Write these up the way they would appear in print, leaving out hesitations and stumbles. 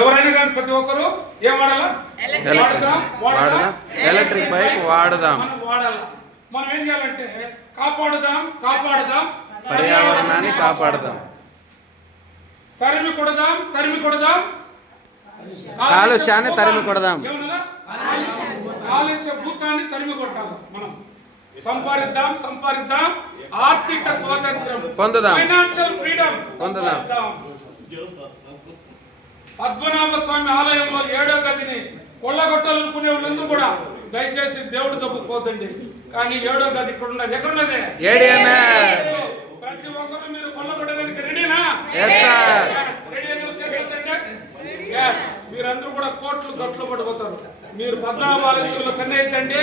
ఎవరైనా కానీ ప్రతి ఒక్కరు ఏం వాడాలా? ఎలక్ట్రిక్ బైక్ వాడదాం. మనం వాడాలా. మనం ఏం చేయాలంటే కాపాడుదాం పర్యావరణాన్ని కాపాడుదాం. తరిమి కొడదాం కాలుష్యాన్ని తరిమి కొడదాం. కాలుష్య భూతాన్ని తరిమి కొట్టాలి. మనం సంపాదిద్దాం ఆర్థిక స్వాతంత్రం పొందుదాం, ఫైనాన్షియల్ ఫ్రీడమ్ పొందుదాం. పద్మనాభ స్వామి ఆలయంలో 7వ గదిని కొల్లగొట్టాలనుకునే వాళ్ళందరూ కూడా దయచేసి దేవుడు తప్పుకోదండి. కానీ 7వ గది ఇక్కడ ఉన్నది. ఎక్కడున్నది? ప్రతి ఒక్కరు మీరు కొల్లగొట్టడానికి రెడీనా? రెడీ అని వచ్చేసంటే మీరందరూ కూడా కోట్లు గట్లు పడిపోతారు. మీరు పద్మనాభ ఆలయంలో కన్ను అయితండి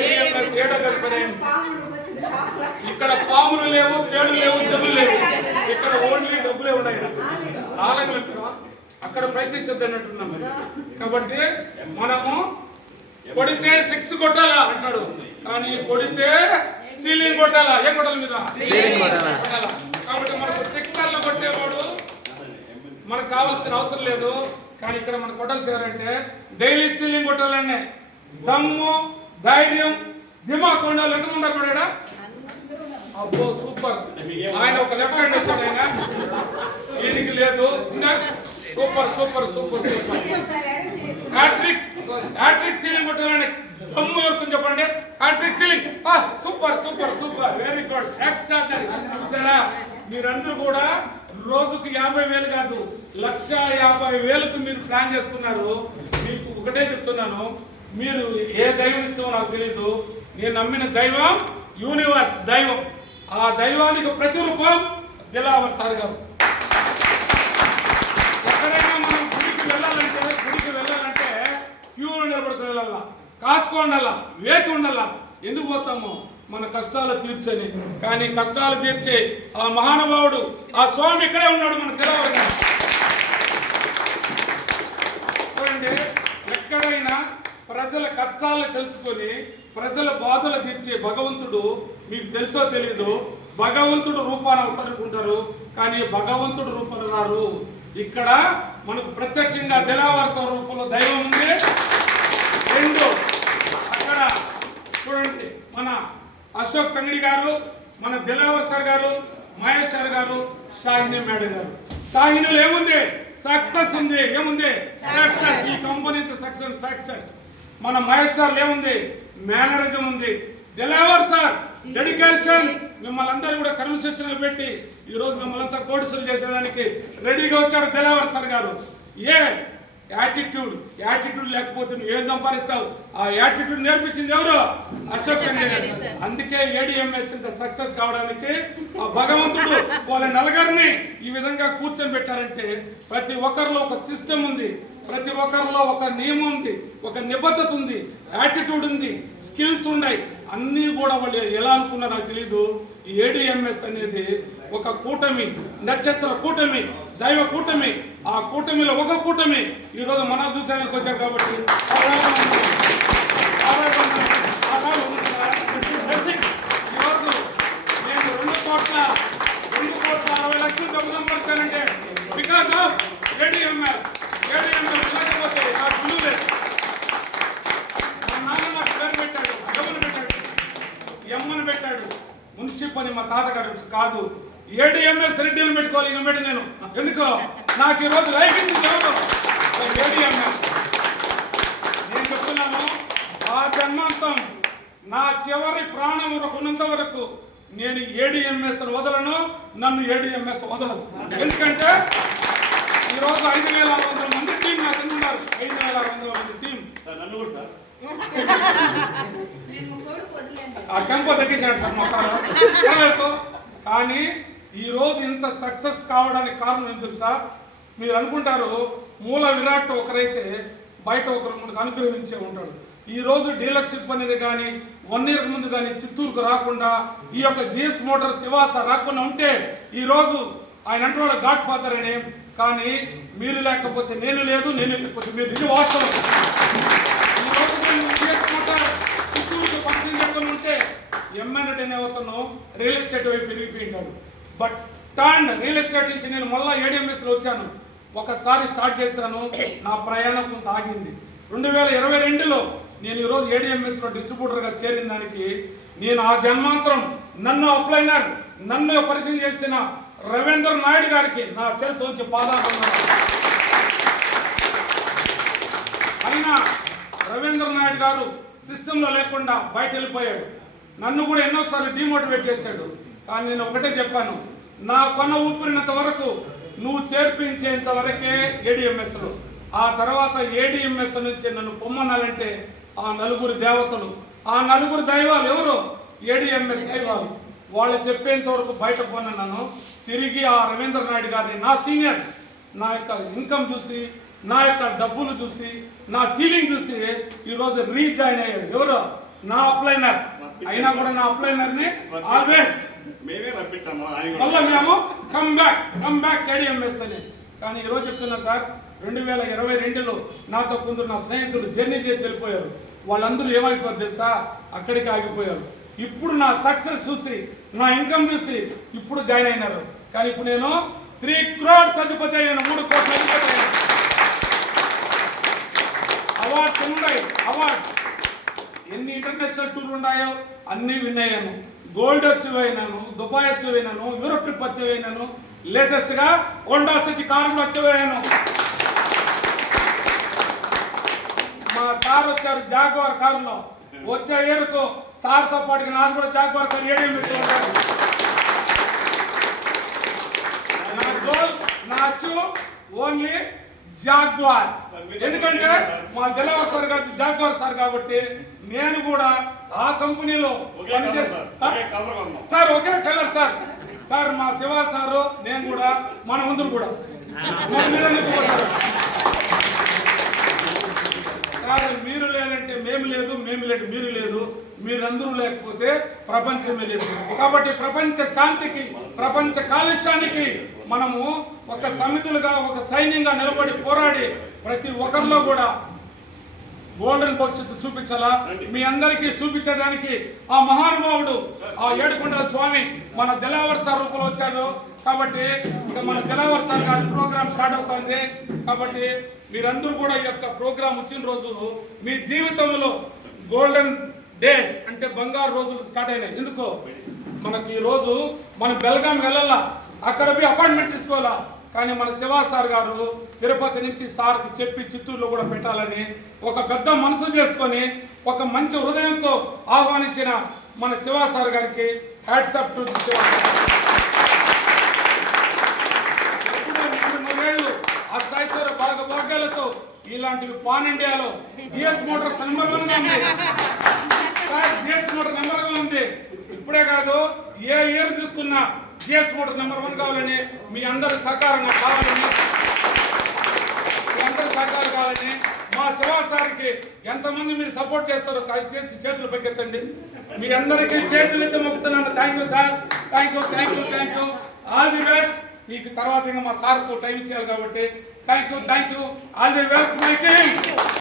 7వ గది పని. ఇక్కడ పాములు లేవు, తేళ్లు లేవు, జల్లు లేవు. ఇక్కడ ఓన్లీ డబ్బులే ఉన్నాయి. ఆలయంలో అక్కడ ప్రయత్నించద్దు అన్నట్టున్నాం. కాబట్టి మనము కొడితే 6 కొట్టాలా అంటాడు, కానీ కొడితే సీలింగ్ కొట్టాలా. ఏం కొట్టాలి మీరు? కాబట్టి మనకు 6 కొట్టేవాడు మనకు కావాల్సిన అవసరం లేదు. కానీ ఇక్కడ మనకు కొట్టాల్సి ఎవరంటే డైలీ సీలింగ్ కొట్టాలనే దమ్ము, ధైర్యం, దిమాగ్ ఉండాలి. ఎంతమంది అక్కడ? అబ్బో సూపర్. ఆయన ఒక లెఫ్ట్ హ్యాండ్ వచ్చింది, ఆయన ఈయనకి లేదు. ఇంకా సూపర్ హ్యాట్రిక్ సీలింగ్ కొట్టాలని దమ్ము ఎవరుకుని చెప్పండి. Hat trick sealing super very good extraordinary. చూసారా, మీరందరూ కూడా రోజుకు 50,000 కాదు 1,50,000కు మీరు ప్లాన్ చేసుకున్నారు. మీకు ఒకటే చెప్తున్నాను, మీరు ఏ దైవం ఇస్తామో నాకు తెలీదు. నేను నమ్మిన దైవం యూనివర్స్ దైవం. ఆ దైవానికి ప్రతిరూపం దిలావర్ సార్ గారు. ఎక్కడైనా మనం గుడికి వెళ్ళాలంటే క్యూలో నిలబడుకుని వెళ్ళాలా, కాచుకోండాలా, వేచి ఉండాలా. ఎందుకు పోతాము? మన కష్టాలు తీర్చని. కానీ కష్టాలు తీర్చే ఆ మహానుభావుడు, ఆ స్వామి ఇక్కడే ఉన్నాడు, మన దిలావర్ గారు. చూడండి, ఎక్కడైనా ప్రజల కష్టాలను తెలుసుకొని ప్రజల బాధలు తీర్చే భగవంతుడు మీకు తెలుసో తెలీదు. భగవంతుడు రూపాన్ని అవసరకుంటారు, కానీ భగవంతుడు రూపాన్ని రారు. ఇక్కడ మనకు ప్రత్యక్షంగా దిలావర్ స్వరూపంలో దైవం ఉంది. 2 అక్కడ చూడండి, మన అశోక్ తంగడి గారు, మన దిలావర్ సార్ గారు, మహేష్ సార్ గారు, షాహిని మేడం గారు. షాహినిలో ఏముంది? సక్సెస్ ఉంది. ఏముంది? సక్సెస్. ఈ కంపెనీతో సక్సెస్. మన మహేష్ సార్ ఏముంది? మేనరిజం ఉంది. Dilawar sir dedication. మిమ్మల్ని అందరూ కూడా కర్మశిక్షణ పెట్టి ఈ రోజు మిమ్మల్ని అంతా కోడిసలు చేసేదానికి రెడీగా వచ్చాడు దిలావర్ సార్ గారు. యాటిట్యూడ్ లేకపోతే నువ్వు ఏం సంపాదిస్తావు? ఆ యాటిట్యూడ్ నేర్పించింది ఎవరు? అశోక్ తంగడి గారు. అందుకే ADMS ఇంత సక్సెస్ కావడానికి ఆ భగవంతుడు వాళ్ళ నలుగురిని ఈ విధంగా కూర్చొని పెట్టారంటే ప్రతి ఒక్కరిలో ఒక సిస్టమ్ ఉంది, ప్రతి ఒక్కరిలో ఒక నియమం ఉంది, ఒక నిబద్ధత ఉంది, యాటిట్యూడ్ ఉంది, స్కిల్స్ ఉన్నాయి. అన్నీ కూడా వాళ్ళు ఎలా అనుకున్నారో నాకు తెలీదు. ఈ ADMS అనేది ఒక కూటమి, నక్షత్ర కూటమి, దైవ కూటమి. ఆ కూటమిలో ఒక కూటమి ఈరోజు మన దూసానికి వచ్చారు. కాబట్టి ఈరోజు నేను 2,60,00,000 డబ్బు సంపాదించానంటే బికాస్ ఆఫ్ ADMS. లేకపోతే ఆ గురువులే. మా నాన్న నాకు పేరు పెట్టాడు, డబ్బులు పెట్టాడు, ఎమ్మని పెట్టాడు. మున్సిప్ అని మా తాతగారు కాదు, ADMS రెడ్డిని పెట్టుకోవాలి. ఇక పెట్టి నేను ఎందుకో నాకు ఈరోజు లైఫ్ ఇచ్చింది ఎవరు? ADMS. నేను చెప్తున్నాను, ఆ జన్మాంతం నా చివరి ప్రాణం ఉన్నంత వరకు నేను ADMS వదలను, నన్ను ADMS వదలదు. ఎందుకంటే ఈరోజు 5,600 మంది టీం నా కింద ఉన్నారు. 5,600 మంది టీం. నన్ను కూడా సార్ ఆ టెంపో తగ్గించాడు సార్ మా సార్. కానీ ఈరోజు ఇంత సక్సెస్ కావడానికి కారణం ఏం తెలుసా? మీరు అనుకుంటారు మూల విరాట్ ఒకరైతే బయట ఒకరు మనకు అనుగ్రహించే ఉంటాడు. ఈరోజు డీలర్షిప్ అనేది కానీ 1 year ముందు కానీ చిత్తూరుకు రాకుండా ఈ యొక్క GS మోటార్స్ శివాస రాకుండా ఉంటే ఈరోజు ఆయన అంటున్నాడు గాడ్ ఫాదర్ అనే. కానీ మీరు లేకపోతే నేను లేదు, నేను లేకపోతే మీరు. ఇది వాస్తవం. ఈరోజు GS మోటార్ చిత్తూరుకు పక్కన ఉంటే MN అనే అతను రియల్ ఎస్టేట్ వైపు పెరిగిపోయి ఉంటాడు. బట్ టర్న్ రియల్ ఎస్టేట్ నుంచి నేను మళ్ళీ ADMS లో వచ్చాను. ఒకసారి స్టార్ట్ చేశాను, నా ప్రయాణం కొంత ఆగింది. 2022లో నేను ఈరోజు ఏడిఎంఎస్లో డిస్ట్రిబ్యూటర్గా చేరిన దానికి నేను ఆ జన్మాంతరం నన్ను అప్లైనర్ నన్ను పరిచయం చేసిన రవీంద్ర నాయుడు గారికి నా శిరస్సు వచ్చి పాదాభివందనాలు. అయినా రవీంద్ర నాయుడు గారు సిస్టంలో లేకుండా బయట వెళ్ళిపోయాడు. నన్ను కూడా ఎన్నోసార్లు డిమోటివేట్ చేశాడు. కానీ నేను ఒకటే చెప్పాను, నా కొన ఊపిరినంత వరకు నువ్వు చేర్పించేంత వరకే ఏడిఎంఎస్లో. ఆ తర్వాత ఏడిఎంఎస్ నుంచి నన్ను పొమ్మనాలంటే ఆ నలుగురు దేవతలు, ఆ నలుగురు దైవాలు ఎవరు? ఏడిఎంఎస్ దైవాలు. వాళ్ళు చెప్పేంత వరకు బయట పోనన్నాను. తిరిగి ఆ రవీంద్ర నాయుడు గారిని, నా సీనియర్, నా యొక్క ఇన్కమ్ చూసి, నా యొక్క డబ్బులు చూసి, నా సీలింగ్ చూసి ఈరోజు రీజాయిన్ అయ్యాడు. ఎవరు? నా అప్లైనర్. అయినా కూడా నా అప్లైనర్ని ఆల్వేస్ మళ్ళీ మేము కమ్ బ్యాక్ ఏడిఎంఎస్ అని. కానీ ఈరోజు చెప్తున్నా సార్, 2022లో నాతో కొందరు నా స్నేహితులు జర్నీ చేసి వెళ్ళిపోయారు. వాళ్ళందరూ ఏమైపోయారు తెలుసా? అక్కడికి ఆగిపోయారు. ఇప్పుడు నా సక్సెస్ చూసి, నా ఇన్కమ్ చూసి ఇప్పుడు జాయిన్ అయినారు. కానీ ఇప్పుడు నేను 3 crores అధిపతి అయ్యాను, 3 కోట్ల అధిపతి అయ్యాను. అవార్డ్స్ ఉన్నాయి. అవార్డ్స్ ఎన్ని ఇంటర్నేషనల్ టూర్లు ఉన్నాయో అన్నీ విన్ అయ్యాను. గోల్డ్ అచీవ్ అయినాను, దుబాయ్ అచీవ్ అయినాను, యూరోప్ ట్రిప్ అచీవ్ అయినాను, లేటెస్ట్ గా హోండా సిటీ కారులో అచీవ్ అయ్యాను. మా సార్ వచ్చారు జాగ్వార్ కారులో. వచ్చే ఏరుకు సార్తో పాటుగా నాది కూడా జాగ్వార్ కారు ఏడిఎంఎస్ ఉంటారు. నా గోల్, నా అచీవ్ ఓన్లీ జాగ్వార్. ఎందుకంటే మా దిలావర్ సార్ గారు జాగ్వార్ సార్ కాబట్టి నేను కూడా ఆ కంపెనీలో పనిచేస్తాను సార్. ఒకే కలర్ సార్. సార్ మా శివ సారు, నేను కూడా, మన ముందు కూడా సార్. మీరు లేదంటే మేము లేదు, మేము లేదు మీరు లేదు, మీరందరూ లేకపోతే ప్రపంచమే లేదు. కాబట్టి ప్రపంచ శాంతికి, ప్రపంచ కాలుష్యానికి మనము ఒక సమితులుగా, ఒక సైన్యంగా నిలబడి పోరాడి ప్రతి ఒక్కరిలో కూడా గోల్డెన్ భవిష్యత్తు చూపించాలా. మీ అందరికీ చూపించడానికి ఆ మహానుభావుడు, ఆ ఏడుకొండల స్వామి మన దిలావర్ సార్ రూపంలో వచ్చాడు. కాబట్టి ఇక మన దిలావర్ సార్ గారి ప్రోగ్రామ్ స్టార్ట్ అవుతుంది. కాబట్టి మీరందరూ కూడా ఈ యొక్క ప్రోగ్రామ్ వచ్చిన రోజు మీ జీవితంలో గోల్డెన్ డేస్ అంటే బంగారు రోజులు స్టార్ట్ అయినాయి. ఎందుకో మనకి ఈ రోజు మనం బెల్గాం వెళ్ళాలా, అక్కడ పోయి అపాయింట్మెంట్ తీసుకోవాలా. కానీ మన శివ సార్ గారు తిరుపతి నుంచి సార్కి చెప్పి చిత్తూరులో కూడా పెట్టాలని ఒక పెద్ద మనసు చేసుకొని ఒక మంచి హృదయంతో ఆహ్వానించిన మన శివ సార్ గారికి హ్యాట్స్ అప్ టు శివ. అష్టైశ్వర్య భాగ్యాలతో ఇలాంటివి పాన్ ఇండియాలో జిఎస్ మోటార్స్ నెంబర్ 1 గా ఉంది. జిఎస్ మోటార్ నెంబర్ 1 ఉంది. ఇప్పుడే కాదు, ఏ ఇయర్ తీసుకున్నా జిఎస్ మోటార్ నెంబర్ 1 కావాలని, మీ అందరి సహకారం నాకు కావాలని, మీ అందరి సహకారం కావాలని. మా శివ సార్కి ఎంతమంది మీరు సపోర్ట్ చేస్తారో చేతులు పైకెత్తండి. మీ అందరికీ చేతులు ఎత్తి మొక్కుతున్నాను. Thank you sir, thank you, thank you, thank you. All the best. మీకు తర్వాత ఇంకా మా సార్కు టైం ఇచ్చేయాలి కాబట్టి thank you, thank you. All the best my team.